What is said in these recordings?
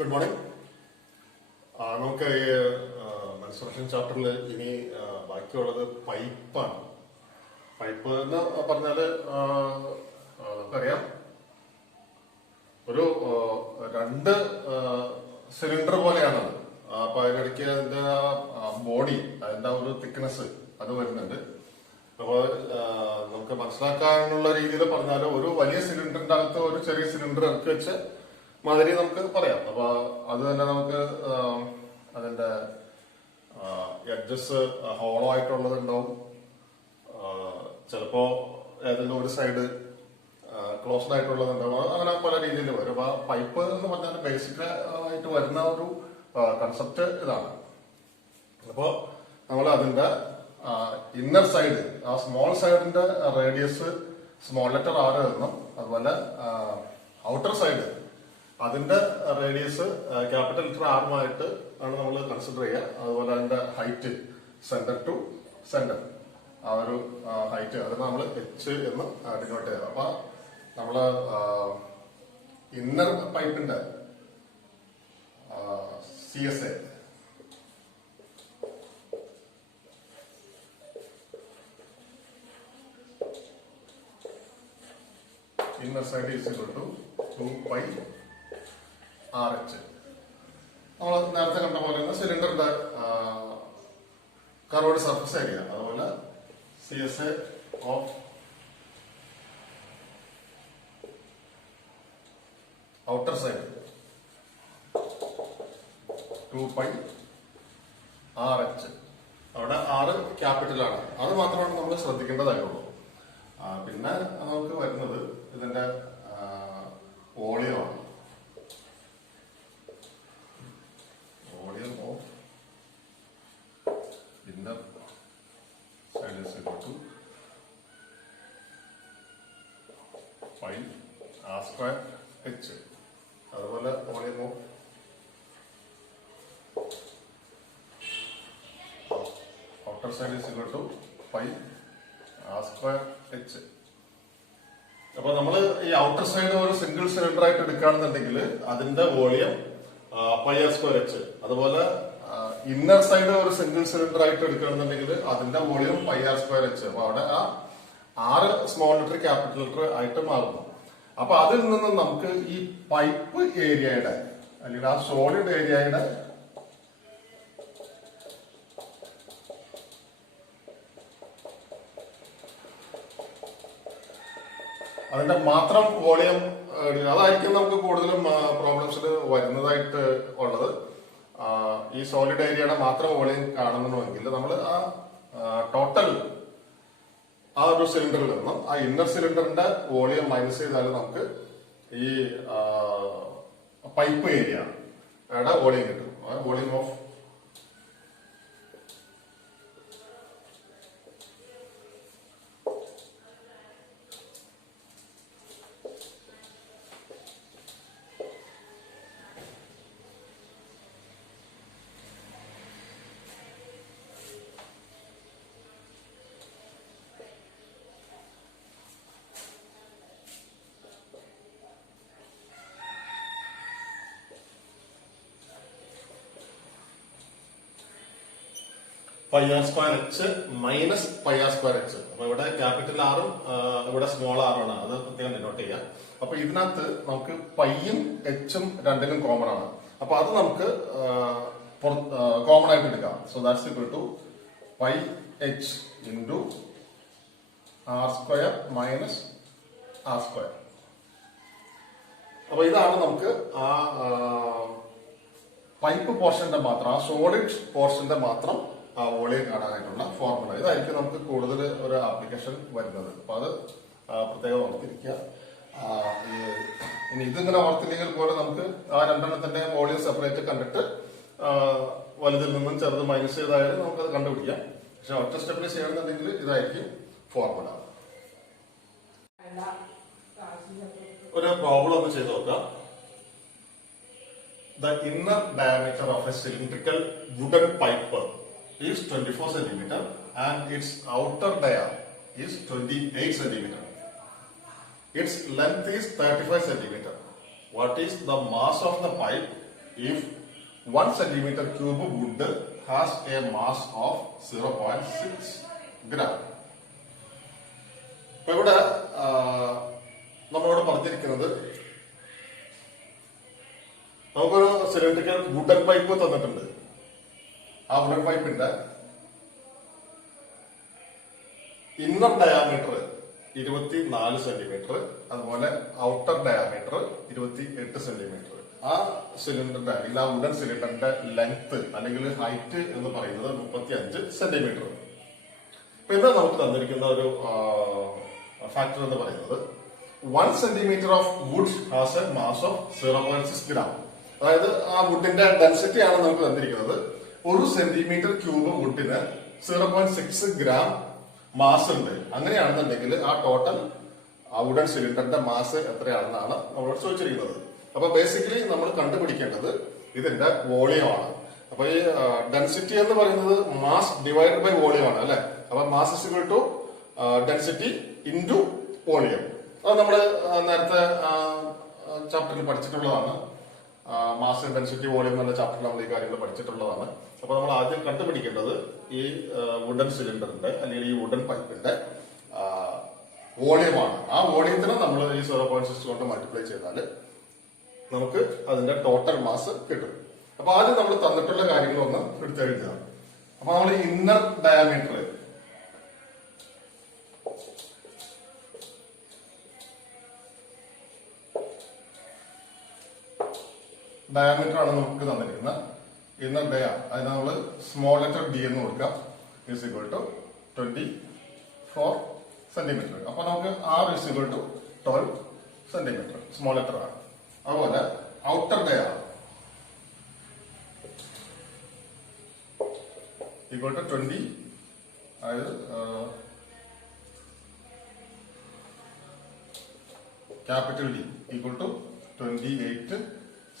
Good morning. നമുക്ക് ഈ mensuration ചാപ്റ്ററിൽ ഇനി ബാക്കിയുള്ളത് പൈപ്പാണ്. പൈപ്പ് എന്ന് പറഞ്ഞാല് നമുക്കറിയാം, ഒരു രണ്ട് സിലിണ്ടർ പോലെയാണത്. അപ്പൊ അതിനിടയ്ക്ക് അതിന്റെ ബോഡി, അതിന്റെ ഒരു തിക്നെസ് അത് വരുന്നുണ്ട്. അപ്പൊ നമുക്ക് മനസ്സിലാക്കാനുള്ള രീതിയിൽ പറഞ്ഞാൽ, ഒരു വലിയ സിലിണ്ടറിന്റെ അകത്ത് ഒരു ചെറിയ സിലിണ്ടർ ഇറക്കി വെച്ച് മാതിരി നമുക്ക് പറയാം. അപ്പൊ അത് തന്നെ നമുക്ക് അതിന്റെ എഡ്ജസ് ഹോളോ ആയിട്ടുള്ളത് ഉണ്ടാവും, ചിലപ്പോ ഏതെങ്കിലും ഒരു സൈഡ് ക്ലോസ്ഡ് ആയിട്ടുള്ളത് ഉണ്ടാവും. അങ്ങനെ പല രീതിയിൽ വരും. അപ്പൊ പൈപ്പ് എന്ന് പറഞ്ഞാൽ ബേസിക് ആയിട്ട് വരുന്ന ഒരു കൺസെപ്റ്റ് ഇതാണ്. അപ്പോ നമ്മൾ അതിന്റെ ഇന്നർ സൈഡ്, ആ സ്മോൾ സൈഡിന്റെ റേഡിയസ് സ്മോൾ ലെറ്റർ R എന്നും, അതുപോലെ ഔട്ടർ സൈഡ് അതിന്റെ റേഡിയസ് ക്യാപിറ്റൽ ലെറ്റർ ആറുമായിട്ട് ആണ് നമ്മൾ കൺസിഡർ ചെയ്യുക. അതുപോലെ അതിന്റെ ഹൈറ്റ് സെന്റർ ടു സെന്റർ, ആ ഒരു ഹൈറ്റ് അത് നമ്മൾ H എന്ന് ഡിനോട്ട് ചെയ്യുക. അപ്പൊ നമ്മള് ഇന്നർ പൈപ്പിന്റെ CSA inner side is equal to 2π RH. നമ്മൾ നേരത്തെ കണ്ട പോലെ സിലിണ്ടറിന്റെ കർവ്ഡ് സർഫസ് ഏരിയ, അതുപോലെ CSA of outer side 2π RH. അവിടെ R ക്യാപിറ്റൽ ആണ്. അത് മാത്രമാണ് നമ്മൾ ശ്രദ്ധിക്കേണ്ടതായിട്ടുള്ളൂ. പിന്നെ നമുക്ക് വരുന്നത് ഇതിന്റെ വോളിയമാണ്. Volume of inner side is equal to π R² H. അതുപോലെ volume of outer side is equal to π R² H. അപ്പൊ നമ്മള് ഈ ഔട്ടർ സൈഡ് ഒരു സിംഗിൾ സിലിണ്ടർ ആയിട്ട് എടുക്കുകയാണെന്നുണ്ടെങ്കിൽ അതിന്റെ വോളിയം π R² H. അതുപോലെ ഇന്നർ സൈഡ് ഒരു സിംഗിൾ സിലിണ്ടർ ആയിട്ട് എടുക്കുകയാണെന്നുണ്ടെങ്കിൽ അതിന്റെ വോളിയം π R² H. അപ്പൊ അവിടെ ആ R small letter capital letter ആയിട്ട് മാറുന്നു. അപ്പൊ അതിൽ നിന്ന് നമുക്ക് ഈ പൈപ്പ് ഏരിയയുടെ, അല്ലെങ്കിൽ ആ സോളിഡ് ഏരിയയുടെ അതിന്റെ മാത്രം വോളിയം, അതായിരിക്കും നമുക്ക് കൂടുതലും പ്രോബ്ലംസിൽ വരുന്നതായിട്ട് ഉള്ളത്. ഈ സോളിഡ് ഏരിയയുടെ മാത്രം വോളിയം കാണുന്നുണ്ടെങ്കിൽ നമ്മൾ ആ ടോട്ടൽ ആ ഒരു സിലിണ്ടറിൽ നിന്നും ആ ഇന്നർ സിലിണ്ടറിന്റെ വോളിയം മൈനസ് ചെയ്താൽ നമുക്ക് ഈ പൈപ്പ് ഏരിയയുടെ വോളിയം കിട്ടും. Volume of π R² H minus π R² H. അപ്പൊ ഇവിടെ ക്യാപിറ്റൽ ആറും ഇവിടെ സ്മോൾ ആറുമാണ്, അത് പ്രത്യേകം ഡിനോട്ട് ചെയ്യാം. അപ്പൊ ഇതിനകത്ത് നമുക്ക് പൈയും എച്ചും രണ്ടിനും കോമൺ ആണ്. അപ്പൊ അത് നമുക്ക് കോമൺ ആയിട്ട് എടുക്കാം. So that's equal to π H into R² minus R². അപ്പൊ ഇതാണ് നമുക്ക് ആ പൈപ്പ് പോർഷന്റെ മാത്രം, ആ സോളിഡ് പോർഷന്റെ മാത്രം ആ വോളിയം കാണാനായിട്ടുള്ള ഫോർമുല. ഇതായിരിക്കും നമുക്ക് കൂടുതൽ ഒരു ആപ്ലിക്കേഷൻ വരുന്നത്. അപ്പൊ അത് പ്രത്യേകം ഓർത്തിരിക്കുക. ഇനി ഇതിങ്ങനെ ഓർത്തില്ലെങ്കിൽ പോലെ നമുക്ക് ആ രണ്ടെണ്ണത്തിന്റെ വോളിയം സെപ്പറേറ്റ് കണ്ടിട്ട് വലുതിൽ നിന്നും ചെറുത് മൈനസ് ചെയ്തായാലും നമുക്കത് കണ്ടുപിടിക്കാം. പക്ഷെ ഒറ്റ സ്റ്റെപ്പിൽ ചെയ്യണമെന്നുണ്ടെങ്കിൽ ഇതായിരിക്കും ഫോർമുല. ഒരു പ്രോബ്ലം ഒന്ന് ചെയ്ത് നോക്കാം. The inner diameter of a cylindrical wooden pipe is 24 centimeter and its outer diameter is 28 centimeter. Its length is 35 centimeter. What is the mass of the pipe if 1 centimeter cube wood has a mass of 0.6 gram. അപ്പൊ ഇവിടെ നമ്മളോട് പറഞ്ഞിരിക്കുന്നത് നമുക്കൊരു cylindrical wooden pipe തന്നിട്ടുണ്ട്. ആ wooden പൈപ്പിന്റെ inner diameter 24 centimetre, അതുപോലെ outer diameter 28 centimetre. ആ സിലിണ്ടറിന്റെ അല്ലെങ്കിൽ ആ വുഡൻ സിലിണ്ടറിന്റെ ലെങ്ത് അല്ലെങ്കിൽ ഹൈറ്റ് എന്ന് പറയുന്നത് 35 സെന്റിമീറ്റർ. അപ്പൊ ഇത് നമുക്ക് തന്നിരിക്കുന്ന ഒരു ഫാക്ടർ എന്ന് പറയുന്നത് 1 centimetre of wood has A mass of 0.6 gram. അതായത് ആ വുഡിന്റെ ഡെൻസിറ്റി ആണ് നമുക്ക് തന്നിരിക്കുന്നത്. 1 സെന്റിമീറ്റർ ക്യൂബ് വുഡിന് 0.6 ഗ്രാം മാസ് ഉണ്ട്. അങ്ങനെയാണെന്നുണ്ടെങ്കിൽ ആ ടോട്ടൽ ആ വുഡൻ സിലിണ്ടറിന്റെ മാസ് എത്രയാണെന്നാണ് നമ്മളോട് ചോദിച്ചിരിക്കുന്നത്. അപ്പൊ ബേസിക്കലി നമ്മൾ കണ്ടുപിടിക്കേണ്ടത് ഇതിന്റെ വോളിയം ആണ്. അപ്പൊ ഈ ഡെൻസിറ്റി എന്ന് പറയുന്നത് മാസ് ഡിവൈഡഡ് ബൈ വോളിയം ആണ് അല്ലെ. അപ്പൊ mass is equal to density into volume. അത് നമ്മൾ നേരത്തെ ചാപ്റ്ററിൽ പഠിച്ചിട്ടുള്ളതാണ്. മാസ് ഡെൻസിറ്റി വോളിയം എന്നുള്ള ചാപ്റ്ററിൽ നമ്മൾ ഈ കാര്യങ്ങൾ പഠിച്ചിട്ടുള്ളതാണ്. അപ്പൊ നമ്മൾ ആദ്യം കണ്ടുപിടിക്കേണ്ടത് ഈ വുഡൻ സിലിണ്ടറിന്റെ അല്ലെങ്കിൽ ഈ വുഡൻ പൈപ്പിന്റെ വോളിയമാണ്. ആ വോളിയത്തിന് നമ്മൾ ഈ 0.6 കൊണ്ട് മൾട്ടിപ്ലൈ ചെയ്താൽ നമുക്ക് അതിന്റെ ടോട്ടൽ മാസ് കിട്ടും. അപ്പൊ ആദ്യം നമ്മൾ തന്നിട്ടുള്ള കാര്യങ്ങളൊന്ന് എടുത്തെഴുതുക. അപ്പൊ നമ്മൾ ഇന്നർ ഡയാമീറ്റർ ആണ് നമുക്ക് തന്നിരിക്കുന്നത്. ഇന്നർ ഡയ അതിന് നമ്മൾ സ്മോൾ ലെറ്റർ ഡി എന്ന് കൊടുക്കാം. Is equal to 24 centimetre. അപ്പൊ നമുക്ക് R is equal to 12 centimetre small letter ആണ്. അതുപോലെ ഔട്ടർ ഡയ ഈക്വൽ ടു 20, അതായത് capital D equal to 28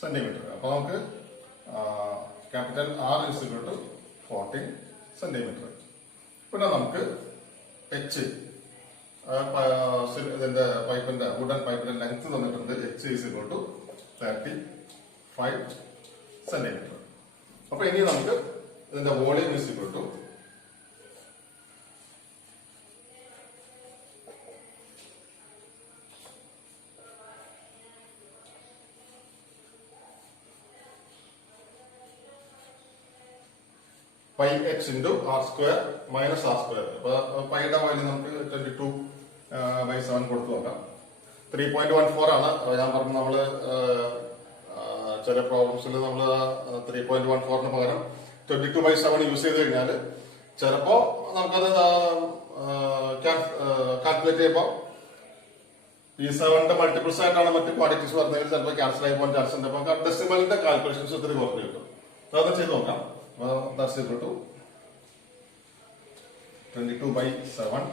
centimetre. അപ്പൊ നമുക്ക് capital R is equal to 14 centimetre. പിന്നെ നമുക്ക് എച്ച് ഇതിന്റെ പൈപ്പിന്റെ വുഡൻ പൈപ്പിന്റെ ലെങ്ത് തന്നിട്ടുണ്ട്. H is equal to 35 centimetre. അപ്പൊ ഇനി നമുക്ക് ഇതിന്റെ volume is equal to pi H into R square minus R square. അപ്പൊ പൈയുടെ വാല്യൂ നമുക്ക് 22/7 കൊടുത്തു നോക്കാം. 3.14 ആണ്. ഞാൻ പറഞ്ഞു നമ്മള് ചില പ്രോബ്ലംസിൽ നമ്മൾ 3.14 പകരം 22/7 യൂസ് ചെയ്ത് കഴിഞ്ഞാൽ ചിലപ്പോ നമുക്കത് കാൽക്കുലേറ്റ് ചെയ്യുമ്പോൾ ഈ 7ന്റെ മൾട്ടിപ്പിൾസ് ആയിട്ടാണ് മറ്റു ക്വാണ്ടിറ്റീസ് പറഞ്ഞെങ്കിൽ ചിലപ്പോൾ ക്യാൻസൽ ആയി പോകാൻ ചാൻസ് ഉണ്ട്. അപ്പൊ ഡെസിമലിന്റെ കാൽക്കുലേഷൻസ് ഒത്തിരി കുറഞ്ഞു കിട്ടും. അതൊക്കെ ചെയ്ത് നോക്കാം. That's equal to 22/7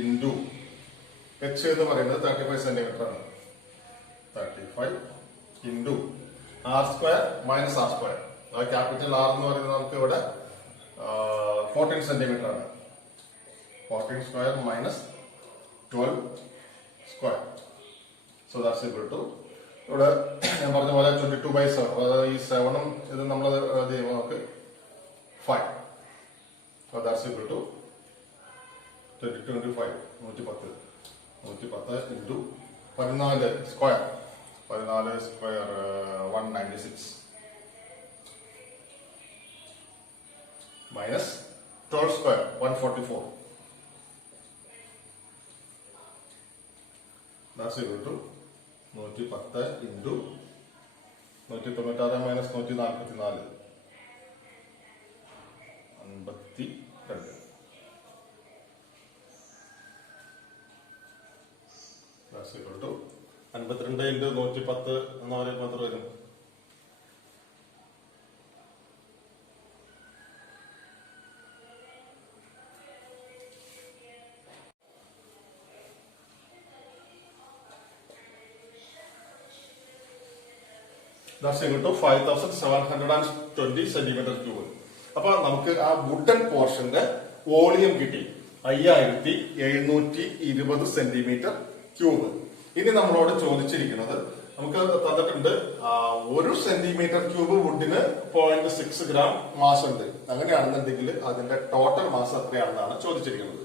into h എന്ന് പറയുന്നത് 35 സെന്റിമീറ്റർ ആണ്. 35 into R square minus R square. Capital R എന്ന് പറയുന്നത് നമുക്ക് ഇവിടെ 14 സെന്റിമീറ്റർ ആണ്. 14 square minus 12 square. So that's equal to ഇവിടെ ഞാൻ പറഞ്ഞ പോലെ 22/7. അതായത് ഈ 7ഉം ഇത് നമ്മൾ ചെയ്യുമ്പോൾ നമുക്ക് 5. That's equal to 22 into 5 110 into 14 square 196 minus 12 square 144. That's equal to 110 into 196 minus 144 52. 52 into 110 എന്ന് പറയുമ്പോൾ എത്ര വരും? That's equal to 5720 centimetre cube. അപ്പൊ നമുക്ക് ആ വുഡൻ പോർഷന്റെ വോളിയം കിട്ടി 5720 സെന്റിമീറ്റർ ക്യൂബ്. ഇനി നമ്മളോട് ചോദിച്ചിരിക്കുന്നത് നമുക്ക് തന്നിട്ടുണ്ട് 1 cm³ വുഡിന് 0.6 gram മാസ് ഉണ്ട്. അങ്ങനെയാണെന്നുണ്ടെങ്കിൽ അതിന്റെ ടോട്ടൽ മാസ് എത്രയാണെന്നാണ് ചോദിച്ചിരിക്കുന്നത്.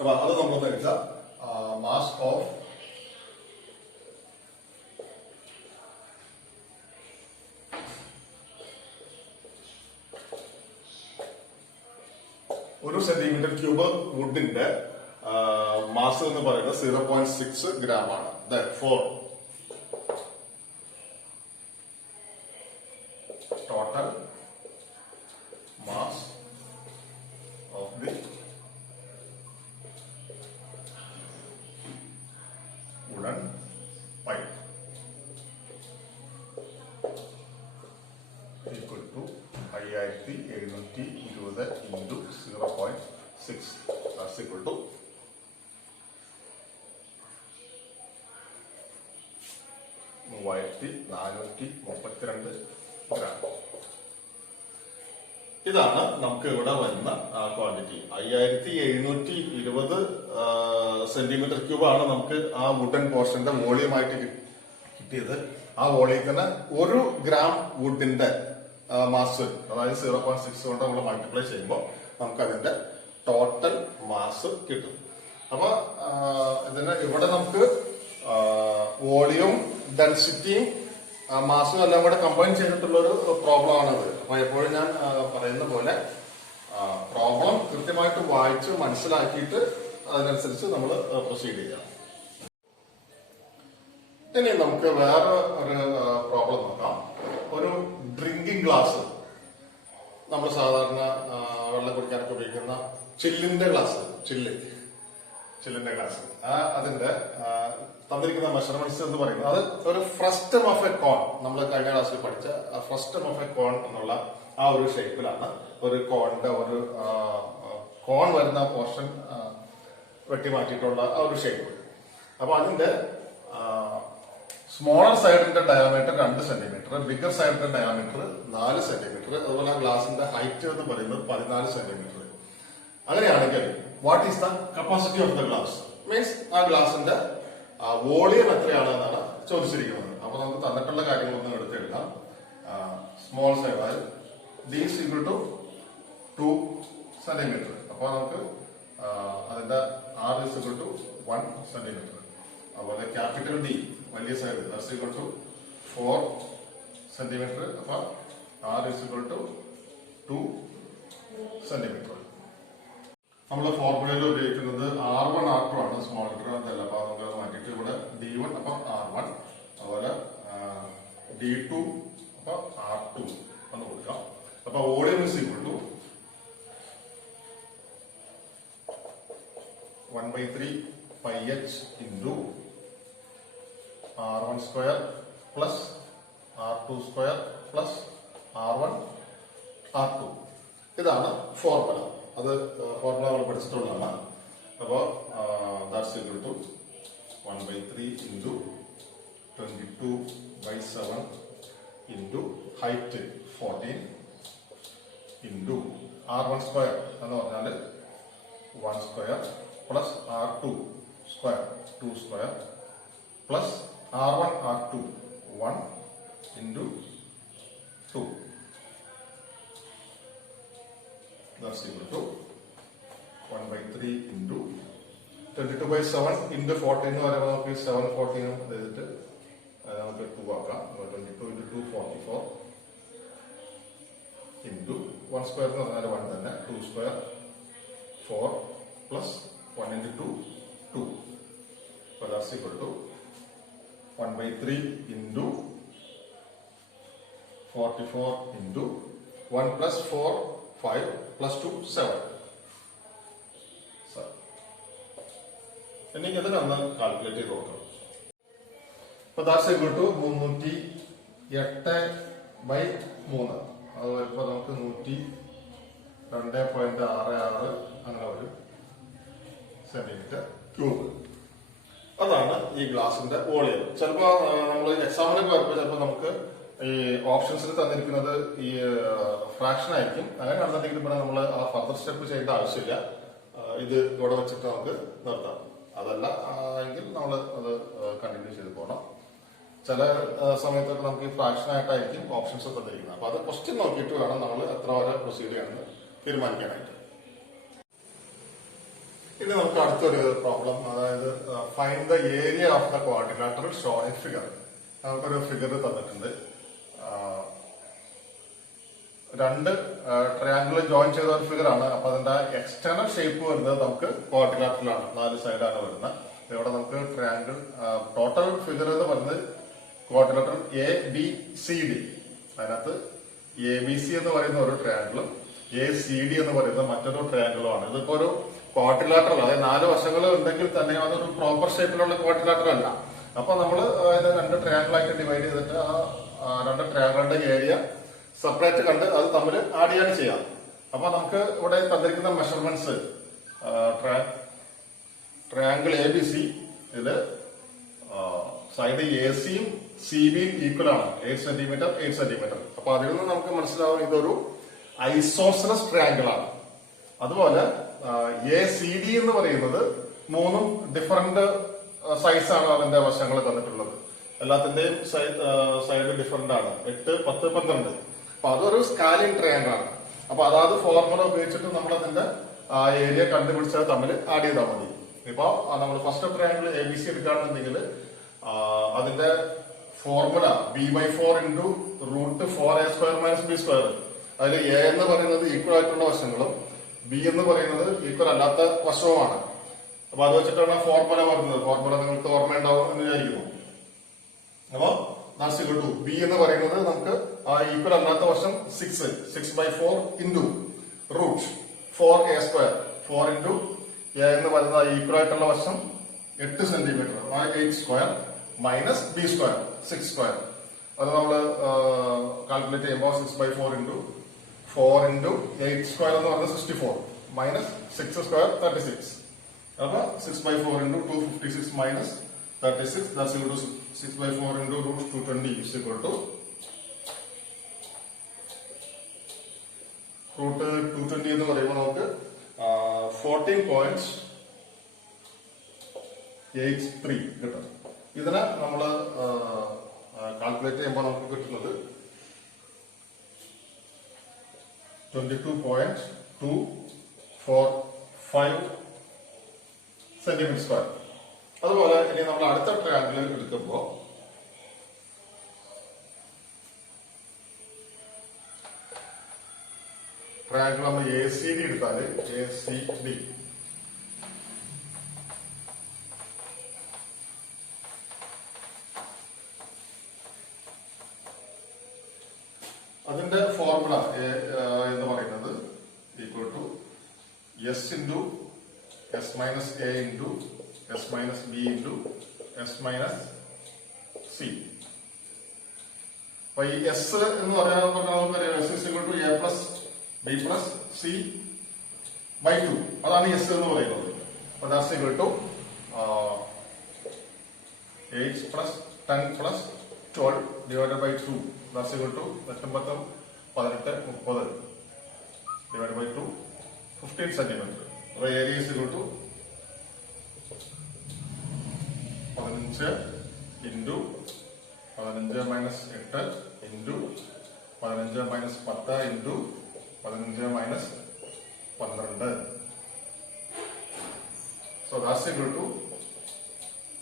അപ്പൊ അത് നമ്മൾ എഴുതാം. മാസ് ഓഫ് ഒരു cm³ വുഡിന്റെ മാസ് എന്ന് പറയുന്നത് 0.6 gram ആണ്. Therefore, total mass of the wooden pipe equal to 5720 into 0.6. That's equal to 3432 gram. ഇതാണ് നമുക്ക് ഇവിടെ വരുന്ന ക്വാണ്ടിറ്റി. 5720 cm³ ആണ് നമുക്ക് ആ വുഡൻ പോർഷന്റെ വോളിയം ആയിട്ട് കിട്ടിയത്. ആ വോളിയം തന്നെ 1 gram വുഡിന്റെ മാസ്, അതായത് 0.6 കൊണ്ട് നമ്മൾ മൾട്ടിപ്ലൈ ചെയ്യുമ്പോൾ നമുക്ക് അതിന്റെ ടോട്ടൽ മാസ് കിട്ടും. അപ്പൊ ഇതിന് ഇവിടെ നമുക്ക് വോളിയവും ഡെൻസിറ്റിയും മാസും എല്ലാം കൂടെ കമ്പൈൻ ചെയ്തിട്ടുള്ള ഒരു പ്രോബ്ലം ആണത്. അപ്പൊ എപ്പോഴും ഞാൻ പറയുന്ന പോലെ പ്രോബ്ലം കൃത്യമായിട്ട് വായിച്ച് മനസ്സിലാക്കിയിട്ട് അതിനനുസരിച്ച് നമ്മൾ പ്രൊസീഡ് ചെയ്യാം. ഇനി നമുക്ക് വേറെ ഒരു പ്രോബ്ലം നോക്കാം. ഒരു ഡ്രിങ്കിങ് ഗ്ലാസ്, നമ്മൾ സാധാരണ വെള്ളം കുടിക്കാനൊക്കെ ഉപയോഗിക്കുന്ന ചില്ലിന്റെ ഗ്ലാസ്, ചില്ലിന്റെ ഗ്ലാസ്, അതിന്റെ തന്നിരിക്കുന്ന മെഷർമെന്റ്സ് എന്ന് പറയുന്നത് അത് ഒരു ഫ്രസ്റ്റം ഓഫ് എ കോൺ, നമ്മൾ കഴിഞ്ഞ ക്ലാസ്സിൽ പഠിച്ച ഫ്രസ്റ്റം ഓഫ് എ കോൺ എന്നുള്ള ആ ഒരു ഷേപ്പിലാണ് ഒരു കോണിന്റെ ഒരു കോൺ വരുന്ന പോർഷൻ വെട്ടി മാറ്റിയിട്ടുള്ള ആ ഒരു ഷേപ്പ്. അപ്പൊ അതിന്റെ സ്മോളർ സൈഡിന്റെ ഡയാമീറ്റർ 2 cm, ബിഗർ സൈഡിന്റെ ഡയാമീറ്റർ 4 cm, അതുപോലെ ഗ്ലാസിന്റെ ഹൈറ്റ് എന്ന് പറയുന്നത് 14 cm. അങ്ങനെയാണെങ്കിൽ what is the capacity of the glass, means ആ ഗ്ലാസിന്റെ വോളിയം എത്രയാണ് എന്നാണ് ചോദിച്ചിരിക്കുന്നത്. അപ്പൊ നമുക്ക് തന്നിട്ടുള്ള കാര്യങ്ങളൊന്നും എടുത്തെടുക്കാം. സ്മോൾ സൈഡ് അതായത് d is equal to 2 cm. അപ്പൊ നമുക്ക് അതിന്റെ r is equal to 1 cm. അതുപോലെ ക്യാപിറ്റൽ D വലിയ side that's equal to 4 cm. അപ്പൊ r is equal to 2 cm. നമ്മൾ ഫോർമുലയിൽ ഉപയോഗിക്കുന്നത് R1 R2 ആണ്, സ്മോൾ ലെറ്റർ അതല്ല. അപ്പൊ നമുക്ക് മാറ്റിയിട്ട് ഇവിടെ D1 അപ്പൊ R1, അതുപോലെ D2 അപ്പൊ R2 എന്ന് കൊടുക്കാം. അപ്പൊ volume is equal to 1/3 πh into R1 square plus R2 square plus R1 R2. ഇതാണ് ഫോർമുല. അത് ഫോർമുല നമ്മൾ പഠിച്ചിട്ടുള്ളതാണ്. അപ്പോൾ that's equal to 1/3 into 22/7 into height 14 into R1 square എന്ന് പറഞ്ഞാൽ 1 square plus R2 square 2 square plus R1 R2 1 into 2. That's equal to 1/3 into 22/7 into 14 എന്ന് പറയുമ്പോൾ നമുക്ക് 7 14 ചെയ്തിട്ട് നമുക്ക് 2 ആക്കാം. 22 into 2 44 into 1 square എന്ന് പറഞ്ഞാൽ 1 തന്നെ, 2 square 4 plus 1 into 2 2. So that's equal to 1/3 into 44 into 1 plus 4 5 plus 2 7. എനിക്ക് ഇതിനൊന്ന് കാൽക്കുലേറ്റ് ചെയ്ത് നോക്കാം. അപ്പൊ ദാറ്റ്സ് ഈക്വൽ ടു 308/3. അത് വരുമ്പോ നമുക്ക് 102.66 അങ്ങനെ ഒരു സെന്റിമീറ്റർ ക്യൂബ്. അതാണ് ഈ ഗ്ലാസിന്റെ വോളിയം. ചിലപ്പോ നമ്മൾ എക്സാമിനൊക്കെ വരുമ്പോൾ ചിലപ്പോൾ നമുക്ക് ഈ ഓപ്ഷൻസിൽ തന്നിരിക്കുന്നത് ഈ ഫ്രാക്ഷൻ ആയിരിക്കും. അങ്ങനെയാണെന്നുണ്ടെങ്കിൽ പിന്നെ നമ്മൾ ആ ഫർദർ സ്റ്റെപ്പ് ചെയ്യേണ്ട ആവശ്യമില്ല. ഇത് ഇവിടെ വെച്ചിട്ട് നമുക്ക് നിർത്താം. അതല്ല എങ്കിൽ നമ്മൾ അത് കണ്ടിന്യൂ ചെയ്ത് പോകണം. ചില സമയത്തൊക്കെ നമുക്ക് ഈ ഫ്രാക്ഷൻ ആയിട്ടായിരിക്കും ഓപ്ഷൻസ് തന്നിരിക്കുന്നത്. അപ്പൊ അത് ക്വസ്റ്റ്യൻ നോക്കിയിട്ട് വേണം നമ്മൾ എത്ര വരെ പ്രൊസീഡ് ചെയ്യണമെന്ന് തീരുമാനിക്കാനായിട്ട്. ഇനി നമുക്ക് അടുത്തൊരു പ്രോബ്ലം, അതായത് find the area of the quadrilateral show in figure. നമുക്കൊരു ഫിഗർ തന്നിട്ടുണ്ട്. രണ്ട് ട്രയാങ്കിൾ ജോയിൻ ചെയ്ത ഒരു ഫിഗർ ആണ്. അപ്പൊ അതിന്റെ എക്സ്റ്റേണൽ ഷേപ്പ് വരുന്നത് നമുക്ക് ക്വാഡ്രിലാറ്ററൽ ആണ്. 4 സൈഡാണ് വരുന്നത്. ഇവിടെ നമുക്ക് ട്രയാങ്കിൾ ടോട്ടൽ ഫിഗർ എന്ന് പറയുന്നത് ക്വാഡ്രിലാറ്ററൽ ABCD. അതിനകത്ത് ABC എന്ന് പറയുന്ന ഒരു ട്രയാങ്കിളും ACD എന്ന് പറയുന്ന മറ്റൊരു ട്രയാങ്കിളും ആണ്. ഇതിപ്പോ ഒരു ക്വാഡ്രിലാറ്ററൽ, അതായത് 4 വശങ്ങൾ ഉണ്ടെങ്കിൽ തന്നെ അതൊരു പ്രോപ്പർ ഷേപ്പിലുള്ള ക്വാഡ്രിലാറ്ററൽ അല്ല. അപ്പൊ നമ്മൾ അതിനെ 2 ട്രയാങ്കിൾ ആയിട്ട് ഡിവൈഡ് ചെയ്തിട്ട് ആ 2 ട്രയാങ്കിളുടെ ഏരിയ സെപ്പറേറ്റ് കണ്ട് അത് തമ്മിൽ ആഡ് ചെയ്യാണ് ചെയ്യാം. അപ്പൊ നമുക്ക് ഇവിടെ തന്നിരിക്കുന്ന മെഷർമെന്റ്സ് ട്രയാങ്കിൾ ABC, ഇതില് സൈഡ് ACയും CBയും ഈക്വൽ ആണ്. 8 സെന്റിമീറ്റർ 8 സെന്റിമീറ്റർ. അപ്പൊ അതിൽ നിന്ന് നമുക്ക് മനസ്സിലാവും ഇതൊരു ഐസോസലസ് ട്രയാങ്കിൾ ആണ്. അതുപോലെ ACD എന്ന് പറയുന്നത് 3 ഡിഫറെന്റ് സൈസാണ് അതിന്റെ വശങ്ങൾ തന്നിട്ടുള്ളത്. എല്ലാത്തിന്റെയും സൈഡ് ഡിഫറെന്റ് ആണ്. 8, 10, 12. അപ്പൊ അതൊരു സ്കാലിംഗ് ട്രയാങ്കിൾ ആണ്. അപ്പൊ അതാത് ഫോർമുല ഉപയോഗിച്ചിട്ട് നമ്മൾ അതിന്റെ ഏരിയ കണ്ടുപിടിച്ചത് തമ്മിൽ ആഡ് ചെയ്താൽ മതി. ഇപ്പൊ നമ്മൾ ഫസ്റ്റ് ട്രയാങ്കിൾ ABC എടുക്കുകയാണെന്നുണ്ടെങ്കിൽ അതിന്റെ ഫോർമുല B/4 × √4A² - B². അതിൽ A എന്ന് പറയുന്നത് ഈക്വൽ ആയിട്ടുള്ള വശങ്ങളും B എന്ന് പറയുന്നത് ഈക്വൽ അല്ലാത്ത വശവുമാണ്. അപ്പൊ അത് വെച്ചിട്ടാണ് ഫോർമുല വരുന്നത്. ഫോർമുല നിങ്ങൾക്ക് ഓർമ്മയുണ്ടാവും എന്ന് വിചാരിക്കുന്നു. അപ്പൊ B എന്ന് പറയുന്നത് നമുക്ക് ഈക്വൽ അല്ലാത്ത വശം 6/4 × √4A². 4 × A എന്ന് പറയുന്ന ഈക്വൽ ആയിട്ടുള്ള വശം 8 സെന്റിമീറ്റർ, 8² - B², 6². അത് നമ്മൾ കാൽക്കുലേറ്റ് ചെയ്യുമ്പോൾ 6/4 × 4 × 8² എന്ന് പറഞ്ഞാൽ 64 -6² 36. അപ്പൊ 6/4 × 256 - 36, that's equal to 6/4 × √220 is equal to √220 എന്ന് പറയുമ്പോൾ നമുക്ക് 14.83 കിട്ടും. ഇതിനെ നമ്മൾ കാൽക്കുലേറ്റ് ചെയ്യുമ്പോൾ നമുക്ക് കിട്ടുന്നത് 22.245 സെന്റിമീറ്റർ². അതുപോലെ ഇനി നമ്മൾ അടുത്ത ട്രയാങ്കിൾ എടുക്കുമ്പോൾ ട്രയാങ്കിൾ നമ്മൾ ACD എടുത്താല് ACD അതിന്റെ ഫോർമുല എന്ന് പറയുന്നത് equal to S × S - A × S - B × S - C. അപ്പൊ ഈ S എന്ന് പറയാൻ നമുക്കറിയാം S = A + B + C/2. അതാണ് S എന്ന് പറയുന്നത്. അപ്പൊ that's equal to 8 + 10 + 12 divided by 2. That's equal to 18, 18, 30 divided by 2, 15 centimeter. അപ്പൊ area is equal to 15 × 15 - 8 × 15 - 10 × 15 - 12. So that's equal to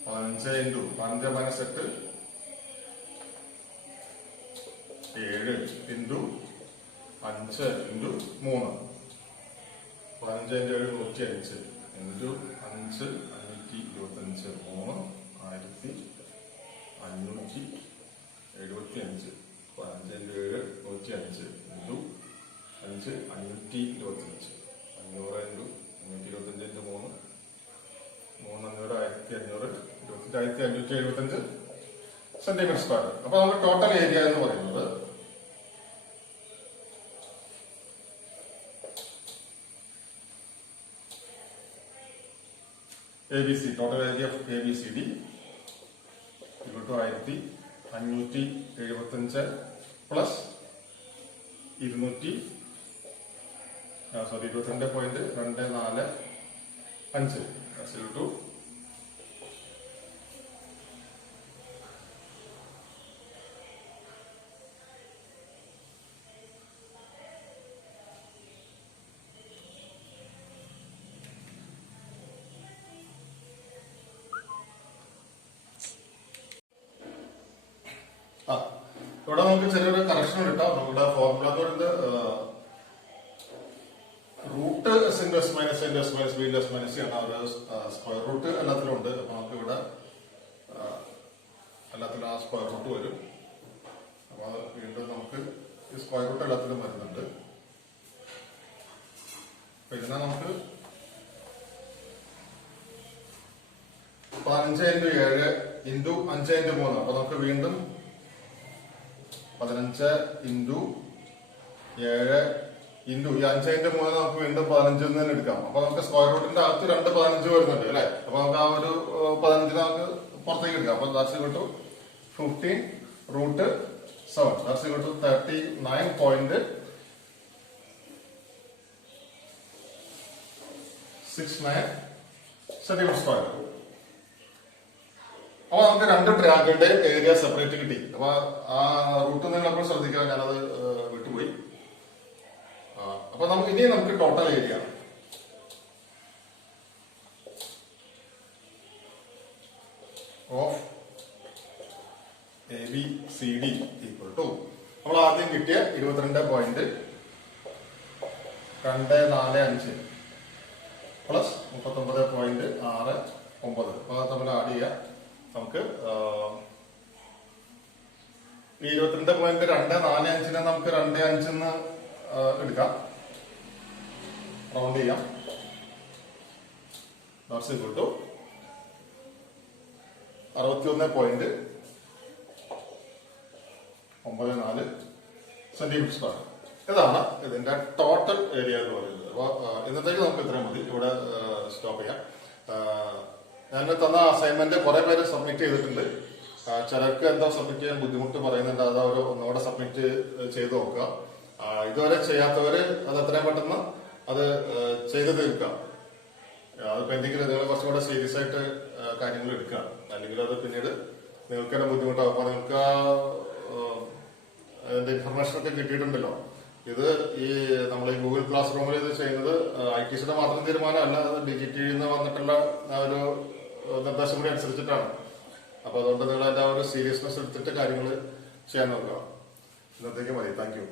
15 × 15 - 8 7 × 5 × 3 15 × 7 105 × 5 525 3 1575 15 × 7 105 × 5 525 500 × 525 3 500 1575 സെന്റിമീറ്റർ². അപ്പൊ നമുക്ക് ടോട്ടൽ ഏരിയ എന്ന് പറയുന്നത് 8 ABC, total area of ABCD equal to 1575 plus 22.245 that's equal to ഇവിടെ നമുക്ക് ചെറിയൊരു correction കിട്ടാം. നമ്മുടെ ഫോർമുല എന്ന് പറയുന്നത് root S into S minus B into S minus C ആണ്. ഒരു സ്ക്വയർ റൂട്ട് എല്ലാത്തിലും ഉണ്ട്. അപ്പൊ നമുക്ക് ഇവിടെ എല്ലാത്തിലും ആ സ്ക്വയർ റൂട്ട് വരും. അപ്പൊ വീണ്ടും നമുക്ക് ഈ സ്ക്വയർ റൂട്ട് എല്ലാത്തിലും വരുന്നുണ്ട്. അപ്പൊ ഇതിനെ നമുക്ക് 15 ഇൻറ്റു 7 ഇൻറ്റു 5 ഇൻറ്റു 3. അപ്പൊ നമുക്ക് വീണ്ടും 15 ഇൻറ്റു 7 ഇൻറ്റു ഈ 5 ഇൻറ്റു 3 നമുക്ക് വീണ്ടും 15 തന്നെ എടുക്കാം. അപ്പൊ നമുക്ക് സ്ക്വയർ റൂട്ടിന്റെ അകത്ത് 2 15 വരുന്നുണ്ട് അല്ലെ. അപ്പൊ നമുക്ക് ആ ഒരു 15 നമുക്ക് പുറത്തേക്ക് എടുക്കാം. അപ്പൊ that's equal to 15 root 7 that's equal to 39.69 centimetre square. അപ്പൊ നമുക്ക് 2 ട്രയാങ്കിളിന്റെ ഏരിയ സെപ്പറേറ്റ് കിട്ടി. അപ്പൊ ആ റൂട്ട് നിങ്ങൾ ശ്രദ്ധിക്കുക, ഞാനത് വിട്ടുപോയി. അപ്പൊ ഇനി നമുക്ക് total area of ABCD equal to നമ്മൾ ആദ്യം കിട്ടിയ 22.245 പ്ലസ് 39.69. അപ്പൊ തമ്മിൽ ആഡ് ചെയ്യാം. നമുക്ക് ഈ 22.245 നമുക്ക് 2.5 എടുക്കാം, റൗണ്ട് ചെയ്യാം. That's equal to 61.94 centimetre square. ഇതാണ് ഇതിന്റെ ടോട്ടൽ ഏരിയ എന്ന് പറയുന്നത്. അപ്പൊ ഇന്നത്തേക്ക് നമുക്ക് ഇത്രയും മതി, ഇവിടെ സ്റ്റോപ്പ് ചെയ്യാം. ഞാൻ തന്ന അസൈൻമെന്റ് കുറെ പേര് സബ്മിറ്റ് ചെയ്തിട്ടുണ്ട്. ചിലർക്ക് എന്താ സബ്മിറ്റ് ചെയ്യാൻ ബുദ്ധിമുട്ട് പറയുന്നുണ്ട്. അത് അവർ ഒന്നുകൂടെ സബ്മിറ്റ് ചെയ്ത് നോക്കുക. ഇതുവരെ ചെയ്യാത്തവര് അത് എത്രയും പെട്ടെന്ന് അത് ചെയ്ത് തീർക്കാം. അത് പെൻഡിങ്ങിൽ നിങ്ങൾ കുറച്ചുകൂടെ സീരിയസ് ആയിട്ട് കാര്യങ്ങൾ എടുക്കുക. അല്ലെങ്കിൽ അത് പിന്നീട് നിങ്ങൾക്ക് തന്നെ ബുദ്ധിമുട്ടാവും. അപ്പൊ നിങ്ങൾക്ക് അതിന്റെ ഇൻഫർമേഷൻ ഒക്കെ കിട്ടിയിട്ടുണ്ടല്ലോ. ഇത് ഈ നമ്മൾ ഈ ഗൂഗിൾ ക്ലാസ് റൂമിൽ ഇത് ചെയ്യുന്നത് ITCയുടെ മാത്രം തീരുമാനമല്ല, അത് DGTയിൽ നിന്ന് വന്നിട്ടുള്ള ഒരു നിർദ്ദേശം കൂടി അനുസരിച്ചിട്ടാണ്. അപ്പൊ അതുകൊണ്ട് നിങ്ങൾ അതിന്റെ ഒരു സീരിയസ്നെസ് എടുത്തിട്ട് കാര്യങ്ങൾ ചെയ്യാൻ നോക്കുക. ഇന്നത്തേക്ക് മതി. Thank you.